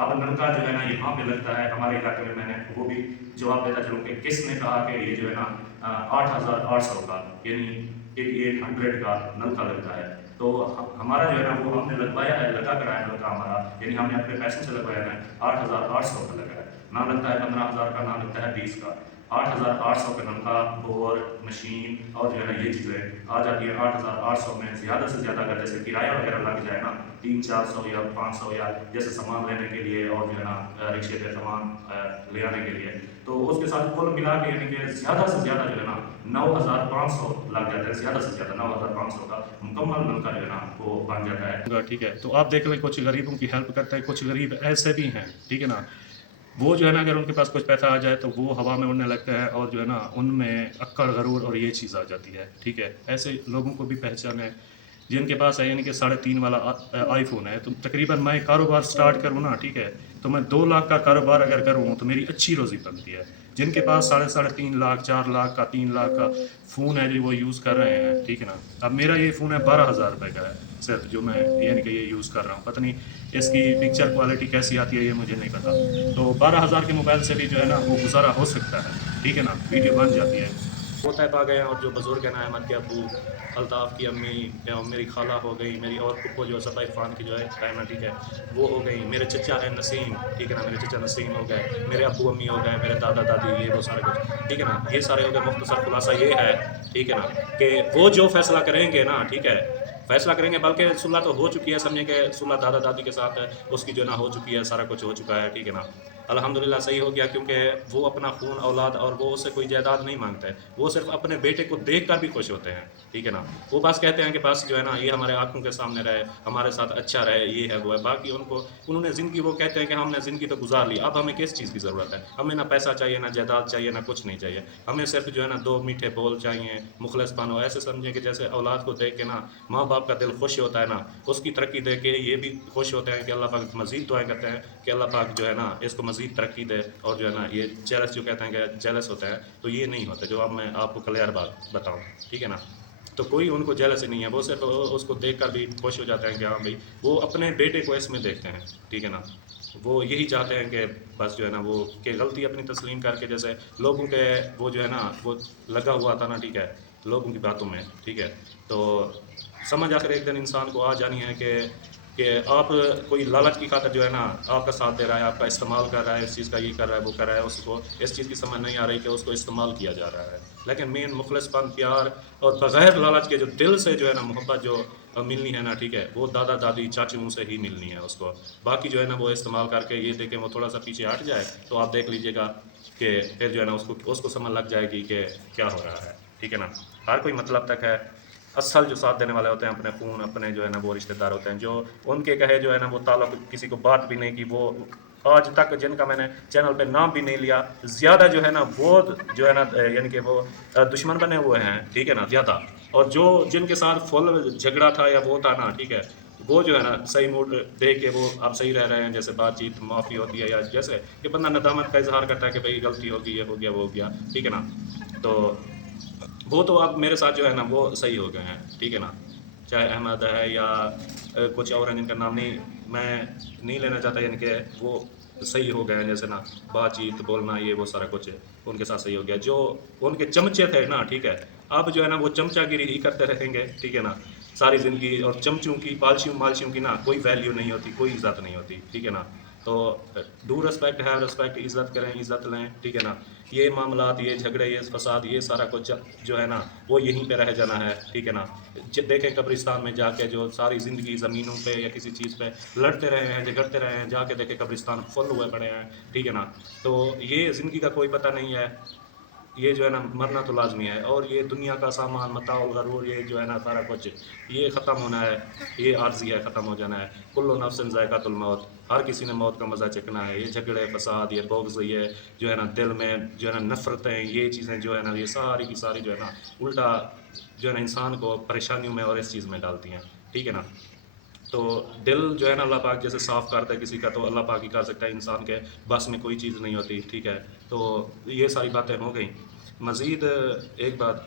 अब नलका जो है ना यहाँ पे लगता है हमारे इलाके में, मैंने वो भी जवाब देता चलूँ कि किस ने कहा कि ये जो है ना 8,800 का यानी 8800 का नलका लगता है। तो हमारा जो है ना वो हमने लगवाया है, लगा कर आया नलका हमारा, यानी हमने अपने पैसों से लगवाया है, 8,800 का लगा है, ना लगता है 15,000 का, ना लगता है 20 का। 8,800 का नलका, बोर, मशीन और जो है ना ये चीज़ें आ जाती है 8,800 में। ज़्यादा से ज़्यादा अगर जैसे किराया वगैरह लग जाए ना 300-400 या 500, या जैसे सामान लेने के लिए और जो है ना रिक्शे पे सामान ले आने के लिए, तो उसके साथ कुल मिला के यानी कि ज़्यादा से ज़्यादा जो है ना 9,500 लग जाता है, ज़्यादा से ज़्यादा 9,500 का मुकम्मल नलका जो है ना वो बन जाता है। ठीक है, तो आप देख लें, कुछ गरीबों की हेल्प करते हैं, कुछ गरीब ऐसे भी हैं, ठीक है ना, वो जो है ना अगर उनके पास कुछ पैसा आ जाए तो वो हवा में उड़ने लगते हैं, और जो है ना उनमें अक्कड़ गरूर और ये चीज़ आ जाती है, ठीक है। ऐसे लोगों को भी पहचान है जिनके पास है, यानी कि 3.5 वाला आईफोन है, तो तकरीबन मैं कारोबार स्टार्ट करूँ ना, ठीक है, तो मैं 2 लाख का कारोबार अगर करूँ तो मेरी अच्छी रोज़ी बनती है। जिनके पास 3.5 लाख, 4 लाख का, 3 लाख का फ़ोन है जो वो यूज़ कर रहे हैं, ठीक है ना। अब मेरा ये फ़ोन है 12,000 रुपये का है सिर्फ, जो मैं यानी कि ये यूज़ कर रहा हूँ। पता नहीं इसकी पिक्चर क्वालिटी कैसी आती है ये मुझे नहीं पता। तो 12,000 के मोबाइल से भी जो है ना वो गुजारा हो सकता है, ठीक है ना, वीडियो बन जाती है। वो तैब आ गए हैं, और जो बुज़ुर्ग हैं ना, अहमद के अब्बू, अल्ताफ़ की अम्मी, मेरी खाला हो गई, मेरी और फुप्पो जो सफ़ा इरफान की जो है, ठीक है, वो हो गई। मेरे चचा है नसीम, ठीक है ना, मेरे चचा नसीम हो गए, मेरे अब्बू अम्मी हो गए, मेरे दादा दादी, ये वो सारे कुछ, ठीक है ना, ये सारे हो गए। मुख्तसर खुलासा ये है, ठीक है ना, कि वो जो फैसला करेंगे ना, ठीक है, फैसला करेंगे, बल्कि सुलह तो हो चुकी है, समझें कि सुलह दादा दादी के साथ है, उसकी जो है ना हो चुकी है, सारा कुछ हो चुका है, ठीक है ना। अल्हम्दुलिल्लाह सही हो गया, क्योंकि वो अपना खून औलाद, और वो उससे कोई जायदाद नहीं मांगता है, वो सिर्फ अपने बेटे को देख कर भी खुश होते हैं, ठीक है ना। वो बस कहते हैं कि बस जो है ना ये हमारे आंखों के सामने रहे, हमारे साथ अच्छा रहे, ये है वो है। बाकी उन्होंने ज़िंदगी, वो कहते हैं कि हमने ज़िंदगी तो गुजार ली, अब हमें किस चीज़ की ज़रूरत है, हमें ना पैसा चाहिए, ना जायदाद चाहिए, ना कुछ नहीं चाहिए, हमें सिर्फ जो है ना 2 मीठे बोल चाहिए, मुखलिसपन हो। ऐसे समझें कि जैसे औलाद को देख के ना माँ बाप का दिल खुश होता है ना, उसकी तरक्की देख के ये भी खुश होते हैं कि अल्लाह पाक मज़ीद दुआएं करते हैं कि अल्लाह पाक जो है ना इसको मज़ीद तरक्की दे, और जो है ना ये जेलस, जो कहते हैं कि जेलस होता है, तो ये नहीं होता, जो अब मैं आपको क्लियर बात बताऊँ, ठीक है ना। तो कोई उनको जेलस नहीं है, वो सिर्फ उसको देख कर भी खुश हो जाते हैं कि हाँ भाई, वो अपने बेटे को इसमें देखते हैं, ठीक है ना। वो यही चाहते हैं कि बस जो है ना वो कि गलती अपनी तस्लीम करके, जैसे लोगों के वो जो है ना वो लगा हुआ था ना, ठीक है, लोगों की बातों में, ठीक है। तो समझ आकर एक दिन इंसान को आ जानी है कि आप कोई लालच की खातिर जो है ना आपका साथ दे रहा है, आपका इस्तेमाल कर रहा है, इस चीज़ का ये कर रहा है, वो कर रहा है, उसको इस चीज़ की समझ नहीं आ रही कि उसको इस्तेमाल किया जा रहा है। लेकिन मेन मुखलिसपन, प्यार और बग़ैर लालच के जो दिल से जो है ना मोहब्बत जो मिलनी है ना, ठीक है, वो दादा दादी चाचू से ही मिलनी है उसको। बाकी जो है ना वो इस्तेमाल करके ये देखें वो थोड़ा सा पीछे हट जाए, तो आप देख लीजिएगा कि फिर जो है ना उसको उसको समझ लग जाएगी कि क्या हो रहा है, ठीक है ना। हर कोई मतलब तक है। असल जो साथ देने वाले होते हैं, अपने खून, अपने जो है ना वो रिश्तेदार होते हैं, जो उनके कहे जो है ना वो ताल्लुक़ किसी को बात भी नहीं की, वो आज तक जिनका मैंने चैनल पे नाम भी नहीं लिया, ज़्यादा जो है ना वो जो है ना यानी कि वो दुश्मन बने हुए हैं, ठीक है ना, ज़्यादा। और जो जिनके साथ फुल झगड़ा था या वो था ना, ठीक है, वो जो है ना सही मूड देख के वो अब सही रह रहे हैं, जैसे बातचीत माफ़ी होती है, या जैसे कि बंदा नदामत का इज़हार करता है कि भाई गलती हो गई, ये हो गया, वो हो गया, ठीक है ना। तो वो तो अब मेरे साथ जो है ना वो सही हो गए हैं, ठीक है ना। चाहे अहमद है या कुछ और हैं जिनका नाम नहीं मैं नहीं लेना चाहता, यानी कि वो सही हो गए हैं, जैसे ना बातचीत, बोलना, ये वो सारा कुछ उनके साथ सही हो गया। जो उनके चमचे थे ना, ठीक है, अब जो है ना वो चमचागिरी ही करते रहेंगे, ठीक है ना, सारी ज़िंदगी। और चमचों की, पालशियों मालशियों की ना कोई वैल्यू नहीं होती, कोई इज़्ज़त नहीं होती, ठीक है ना। तो डू रिस्पेक्ट, हैव रिस्पेक्ट, इज़्ज़त करें, इज़्ज़त लें, ठीक है ना। ये मामलात, ये झगड़े, ये फसाद, ये सारा कुछ जो है ना वो यहीं पे रह जाना है, ठीक है ना। देखें कब्रिस्तान में जाके जो सारी ज़िंदगी ज़मीनों पे या किसी चीज़ पे लड़ते रहे हैं, झगड़ते रहे हैं, जाके देखें कब्रिस्तान फुल हुए पड़े हैं, ठीक है ना। तो ये ज़िंदगी का कोई पता नहीं है, ये जो है ना मरना तो लाज़मी है, और ये दुनिया का सामान, मताउल गरूर, ये जो है ना सारा कुछ ये ख़त्म होना है, ये आर्ज़ी है, ख़त्म हो जाना है। कुल्लु नफ्सिन ज़ायक़ातुल मौत, हर किसी ने मौत का मज़ा चखना है। ये झगड़े, फ़साद, ये बुग़्ज़, ये जो है ना दिल में जो है ना नफ़रतें, ये चीज़ें जो है ना ये सारी की सारी जो है ना उल्टा जो है ना इंसान को परेशानियों में और इस चीज़ में डालती हैं, ठीक है ना। तो दिल जो है ना अल्लाह पाक जैसे साफ़ करता है किसी का, तो अल्लाह पाक ही कर सकता है, इंसान के बस में कोई चीज़ नहीं होती, ठीक है। तो ये सारी बातें हो गई। मज़ीद एक बात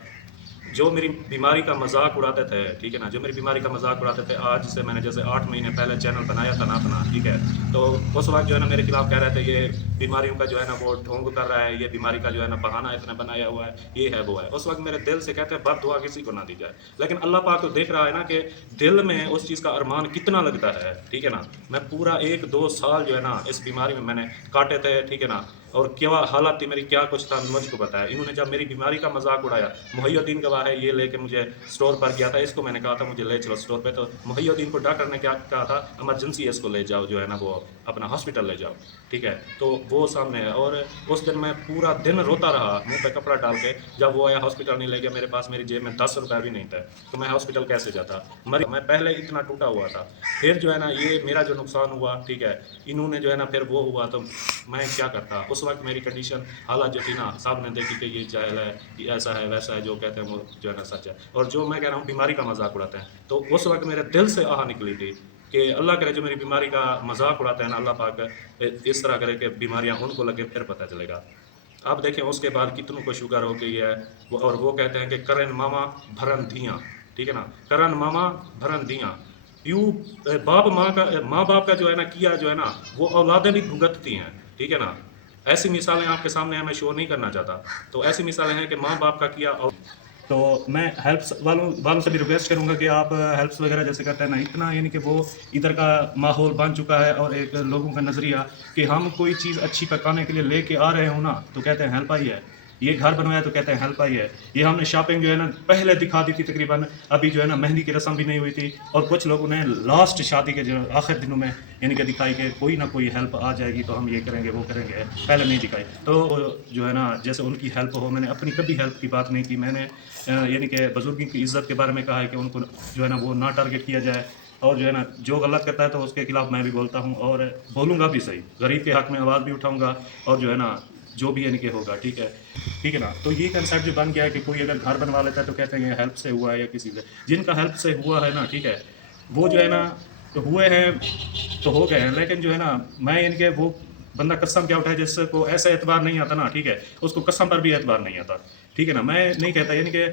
جو میری بیماری کا مذاق اڑاتے تھے، ٹھیک ہے نا، جو میری بیماری کا مذاق اڑاتے تھے، آج سے میں نے جیسے 8 مہینے پہلے چینل بنایا تھا نا اپنا، ٹھیک ہے، تو اس وقت جو ہے نا میرے خلاف کہہ رہے تھے یہ بیماریوں کا جو ہے نا وہ ڈھونگ کر رہا ہے، یہ بیماری کا جو ہے نا بہانہ اتنا بنایا ہوا ہے، یہ ہے وہ ہے. اس وقت میرے دل سے کہتے ہیں بد دعا کسی کو نہ دی جائے، لیکن اللہ پاک تو دیکھ رہا ہے نا کہ دل میں اس چیز کا ارمان کتنا لگتا ہے، ٹھیک ہے نا. میں پورا 1-2 سال جو ہے نا اس بیماری میں نے کاٹے تھے، ٹھیک ہے نا، اور کیا حالات تھی میری، کیا کچھ تھا مجھ کو بتایا. انہوں نے جب میری بیماری کا مذاق اڑایا، محی الدین گواہ ہے، یہ لے کے مجھے اسٹور پر گیا تھا، اس کو میں نے کہا تھا مجھے لے چلو اسٹور پہ، تو محی الدین کو ڈاکٹر نے کیا کہا تھا، ایمرجنسی اس کو لے جاؤ جو ہے نا وہ اپنا ہاسپٹل لے جاؤ، ٹھیک ہے. تو وہ سامنے ہے، اور اس دن میں پورا دن روتا رہا منہ پہ کپڑا ڈال کے. جب وہ آیا ہاسپٹل نہیں لے گیا، میرے پاس میری جیب میں 10 روپے بھی نہیں تھے، تو میں ہاسپٹل کیسے جاتا. میں پہلے اتنا ٹوٹا ہوا تھا، پھر جو ہے نا یہ میرا جو نقصان ہوا، ٹھیک ہے، انہوں نے جو ہے نا پھر وہ ہوا، تو میں کیا کرتا. اس وقت میری کنڈیشن حالات جو تھی نا صاحب نے دیکھی کہ یہ جاہل ہے، یہ ایسا ہے ویسا ہے، جو کہتے ہیں وہ جو ہے نا سچ ہے. اور جو میں کہہ رہا ہوں بیماری کا مذاق اڑاتے ہیں، تو اس وقت میرے دل سے آہ نکلی تھی کہ اللہ کرے جو میری بیماری کا مذاق اڑاتے ہیں نا، اللہ پاک اس طرح کرے کہ بیماریاں ان کو لگے، پھر پتہ چلے گا. آپ دیکھیں اس کے بعد کتنوں کو شوگر ہو گئی ہے، اور وہ کہتے ہیں کہ کرن ماما بھرن دھیاں، ٹھیک ہے نا، کرن ماما بھرن دھیاں. یوں ماں باپ کا جو ہے نا کیا جو ہے نا وہ اولادیں بھی بھگتتی ہیں، ٹھیک ہے نا. ایسی مثالیں آپ کے سامنے ہیں، میں شو نہیں کرنا چاہتا. تو ایسی مثالیں ہیں کہ ماں باپ کا کیا. تو میں ہیلپس والوں سے بھی ریکویسٹ کروں گا کہ آپ ہیلپس وغیرہ جیسے کرتے ہیں نا، اتنا یعنی کہ وہ ادھر کا ماحول بن چکا ہے، اور ایک لوگوں کا نظریہ کہ ہم کوئی چیز اچھی پکانے کے لیے لے کے آ رہے ہوں نا تو کہتے ہیں ہیلپ آئی ہے، یہ گھر بنوایا تو کہتے ہیں ہیلپ آئی ہے. یہ ہم نے شاپنگ جو ہے نا پہلے دکھا دی تھی، تقریباً ابھی جو ہے نا مہندی کی رسم بھی نہیں ہوئی تھی، اور کچھ لوگوں نے لاسٹ شادی کے جو آخر دنوں میں یعنی کہ دکھائی کہ کوئی نہ کوئی ہیلپ آ جائے گی تو ہم یہ کریں گے وہ کریں گے، پہلے نہیں دکھائی. تو جو ہے نا جیسے ان کی ہیلپ ہو، میں نے اپنی کبھی ہیلپ کی بات نہیں کی. میں نے یعنی کہ بزرگوں کی عزت کے بارے میں کہا ہے کہ ان کو جو ہے نا وہ نہ ٹارگٹ کیا جائے، اور جو ہے نا جو غلط کرتا ہے تو اس کے خلاف میں بھی بولتا ہوں، اور بولوں گا بھی صحیح، غریب کے حق میں آواز بھی اٹھاؤں گا، اور جو ہے نا جو بھی یعنی کہ ہوگا، ٹھیک ہے نا. تو یہ کنسیپٹ جو بن گیا ہے کہ کوئی اگر گھر بنوا لیتا ہے تو کہتے ہیں یہ ہیلپ سے ہوا ہے یا کسی سے. جن کا ہیلپ سے ہوا ہے نا، ٹھیک ہے، وہ جو ہے نا ہوئے ہیں تو ہو گئے ہیں، لیکن جو ہے نا میں یعنی کہ وہ بندہ قسم کیا اٹھائے جس کو ایسا اعتبار نہیں آتا نا، ٹھیک ہے، اس کو قسم پر بھی اعتبار نہیں آتا، ٹھیک ہے نا. میں نہیں کہتا یعنی کہ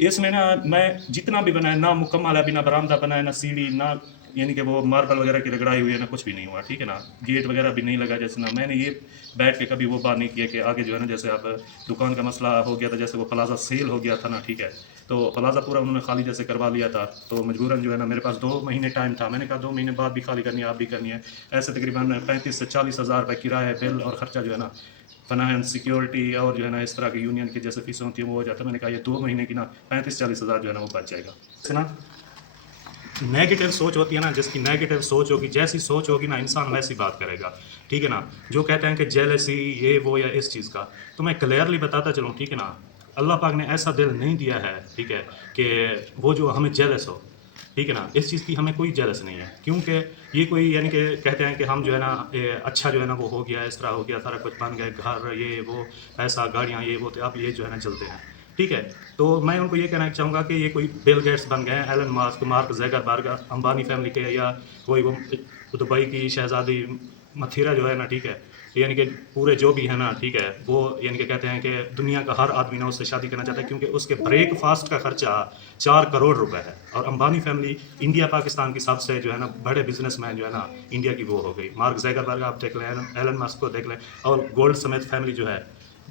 اس میں نا میں جتنا بھی بنایا نہ مکمل ہے، ابھی نہ برآمدہ بنایا، نہ سیڑھی، نہ یعنی کہ وہ ماربل وغیرہ کی رگڑائی ہوئی ہے، نہ کچھ بھی نہیں ہوا، ٹھیک ہے نا. گیٹ وغیرہ بھی نہیں لگا جیسے نا. میں نے یہ بیٹھ کے کبھی وہ بات نہیں کیا کہ آگے جو ہے نا جیسے اب دکان کا مسئلہ ہو گیا تھا، جیسے وہ پلازا سیل ہو گیا تھا نا، ٹھیک ہے، تو پلازا پورا انہوں نے خالی جیسے کروا لیا تھا، تو مجبوراً جو ہے نا میرے پاس 2 مہینے ٹائم تھا. میں نے کہا 2 مہینے بعد بھی خالی کرنی ہے، آپ بھی کرنی ہے. ایسے تقریباً 35 سے 40 ہزار روپے کرایہ، بل اور خرچہ جو ہے نا فنانس، سیکیورٹی اور جو ہے نا اس طرح کی یونین کی جیسے فیسیں ہوتی ہیں وہ ہو جاتا ہے. میں نے کہا یہ 2 مہینے کی نا 35-40 ہزار جو ہے نا وہ بچ جائے گا. نا نیگیٹو سوچ ہوتی ہے نا، جس کی نیگیٹو سوچ ہوگی، جیسی سوچ ہوگی نا انسان ویسی بات کرے گا، ٹھیک ہے نا. جو کہتے ہیں کہ جیلسی یہ وہ یا اس چیز کا، تو میں کلیئرلی بتاتا چلوں، ٹھیک ہے نا. اللہ پاک نے ایسا دل نہیں دیا ہے، ٹھیک ہے، کہ وہ جو ہمیں جیلس ہو، ٹھیک ہے نا. اس چیز کی ہمیں کوئی جیلس نہیں ہے، کیونکہ یہ کوئی یعنی کہ کہتے ہیں کہ ہم جو ہے نا اچھا جو ہے نا وہ ہو گیا، اس طرح ہو گیا، سارا کچھ بن گئے، گھر یہ وہ پیسہ گاڑیاں یہ وہ، تو اب یہ جو ہے نا چلتے ہیں، ٹھیک ہے. تو میں ان کو یہ کہنا چاہوں گا کہ یہ کوئی بل گیٹس بن گئے ہیں، Elon Musk, Mark Zuckerberg, Ambani family کے، یا کوئی وہ دبئی کی شہزادی متھیرا جو ہے نا، ٹھیک ہے، یعنی کہ پورے جو بھی ہے نا، ٹھیک ہے، وہ یعنی کہ کہتے ہیں کہ دنیا کا ہر آدمی نا اس سے شادی کرنا چاہتا ہے، کیونکہ اس کے بریک فاسٹ کا خرچہ 4 کروڑ روپے ہے. اور امبانی فیملی انڈیا پاکستان کی سب سے جو ہے نا بڑے بزنس مین جو ہے نا انڈیا کی وہ ہو گئی. مارک زیکربرگ آپ دیکھ لیں، ایلن ماسک کو دیکھ لیں، اور گولڈ سمیت فیملی جو ہے،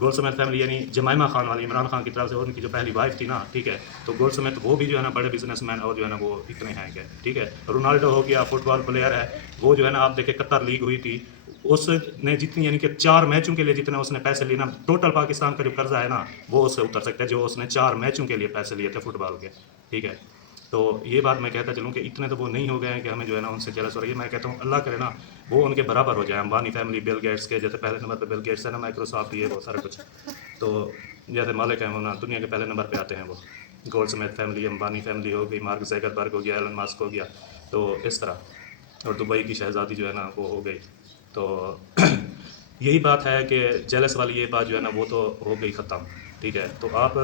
گولڈ سمیت فیملی یعنی جمائمہ خان والی، عمران خان کی طرف سے، ان کی جو پہلی وائف تھی نا، ٹھیک ہے، تو گولڈ سمیت وہ بھی جو ہے نا بڑے بزنس مین، اور جو ہے نا وہ اتنے ہیں کہ، ٹھیک ہے. رونالڈو ہو گیا، فٹ بال پلیئر ہے، وہ جو ہے نا آپ دیکھیں قطر لیگ ہوئی تھی، اس نے جتنی یعنی کہ 4 میچوں کے لیے جتنے اس نے پیسے لیے نا، ٹوٹل پاکستان کا جو قرضہ ہے نا وہ اس سے اتر سکتا ہے، جو اس نے 4 میچوں کے لیے پیسے لیے تھے فٹ بال کے، ٹھیک ہے. تو یہ بات میں کہتا چلوں کہ اتنے تو وہ نہیں ہو گئے ہیں کہ ہمیں جو ہے نا ان سے جیلس ہو رہی ہے. میں کہتا ہوں اللہ کرے نا وہ ان کے برابر ہو جائے. امبانی فیملی، بل گیٹس کے جیسے پہلے نمبر پہ بل گیٹس ہے نا، مائکروسافٹ، یہ وہ سارا کچھ، تو جیسے مالک ہیں وہ نا دنیا کے پہلے نمبر پہ آتے ہیں. وہ گولڈ سمیت فیملی، امبانی فیملی ہو گئی، مارک زیکربرگ ہو گیا، ایلن ماسک ہو گیا، تو اس طرح. اور دبئی کی شہزادی جو ہے نا وہ ہو گئی. تو یہی بات ہے کہ جیلس والی یہ بات جو ہے نا وہ تو ہو گئی ختم، ٹھیک ہے. تو آپ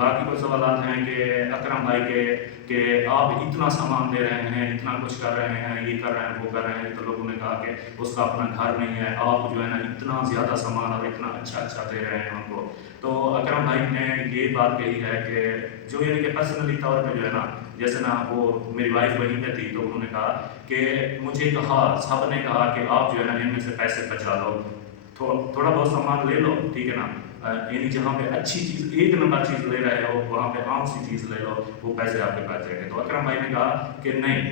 बाकी कुछ सवालात हैं कि अकरम भाई के कि आप इतना सामान दे रहे हैं, इतना कुछ कर रहे हैं, ये कर रहे हैं, वो कर रहे हैं, तो लोगों ने कहा कि उसका अपना घर नहीं है, आप जो है ना इतना ज़्यादा सामान और इतना अच्छा दे रहे हैं हमको। तो अकरम भाई ने ये बात कही है कि जो यानी कि पर्सनली तौर पे जो है ना, जैसे ना वो मेरी वाइफ वहीं पे थी, तो उन्होंने कहा कि मुझे कहा, सब ने कहा कि आप जो है ना इनमें से पैसे बचा लो, थोड़ा बहुत सामान ले लो, ठीक है ना। यानी जहाँ पे अच्छी चीज़, एक नंबर चीज़ ले रहे हो, वहाँ पे आम सी चीज़ ले लो, वो पैसे आपके पास जाएंगे। तो अकरम भाई ने कहा कि नहीं,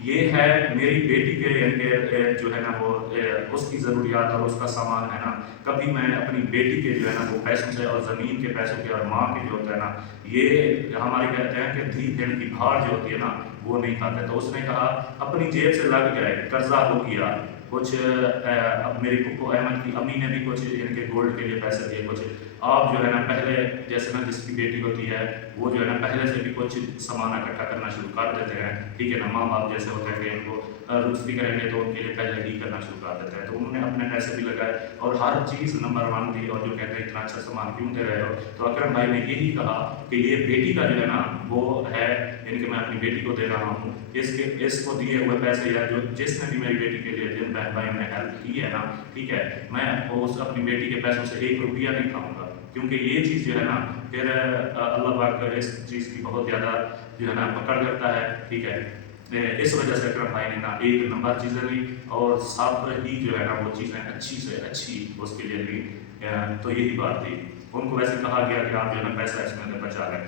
ये है मेरी बेटी के यानी कि जो है ना वो उसकी ज़रूरियात और उसका सामान है ना, कभी मैं अपनी बेटी के जो है ना वो पैसों से और ज़मीन के पैसों के और माँ के जो होता है ना, ये हमारे कहते हैं कि धी भेड़ की भाड़ जो होती है ना, वो नहीं खाते। तो उसने कहा अपनी जेब से लग गए, कर्जा हो गया कुछ। अब मेरी पुप्पो अहमद की अम्मी ने भी कुछ इनके गोल्ड के लिए पैसे दिए कुछ। आप जो है ना पहले जैसे ना जिसकी बेटी होती है वो जो है ना पहले से भी कुछ सामान इकट्ठा करना शुरू कर देते हैं, ठीक है ना। माँ बाप जैसे होते हैं कि उनको रुचि करेंगे तो उनके लिए पहले ही करना शुरू कर देते हैं। तो उन्होंने अपने पैसे भी लगाए और हर चीज़ नंबर 1 थी, और जो कहते हैं इतना अच्छा सामान क्यों दे रहे हो। तो अकरम भाई ने यही कहा कि ये बेटी का जो है ना वो है, यानी कि मैं अपनी बेटी को दे रहा हूँ, इसको दिए हुए पैसे या जो जिसने भी मेरी बेटी के लिए जिन बहन भाइयों ने हेल्प की है ना, ठीक है, मैं उस अपनी बेटी के पैसों से 1 रुपया नहीं खाऊंगा, क्योंकि ये चीज़ जो है ना फिर अल्लाह पाक इस चीज़ की बहुत ज़्यादा जो है ना पकड़ करता है, ठीक है। इस वजह से अकरम भाई ने ना एक नंबर चीज़ें ली और सब ही जो है ना वो चीज़ें अच्छी से अच्छी उसके लिए ली। तो यही बात थी। उनको वैसे कहा गया कि आप जो है ना पैसा इसमें बचा लें।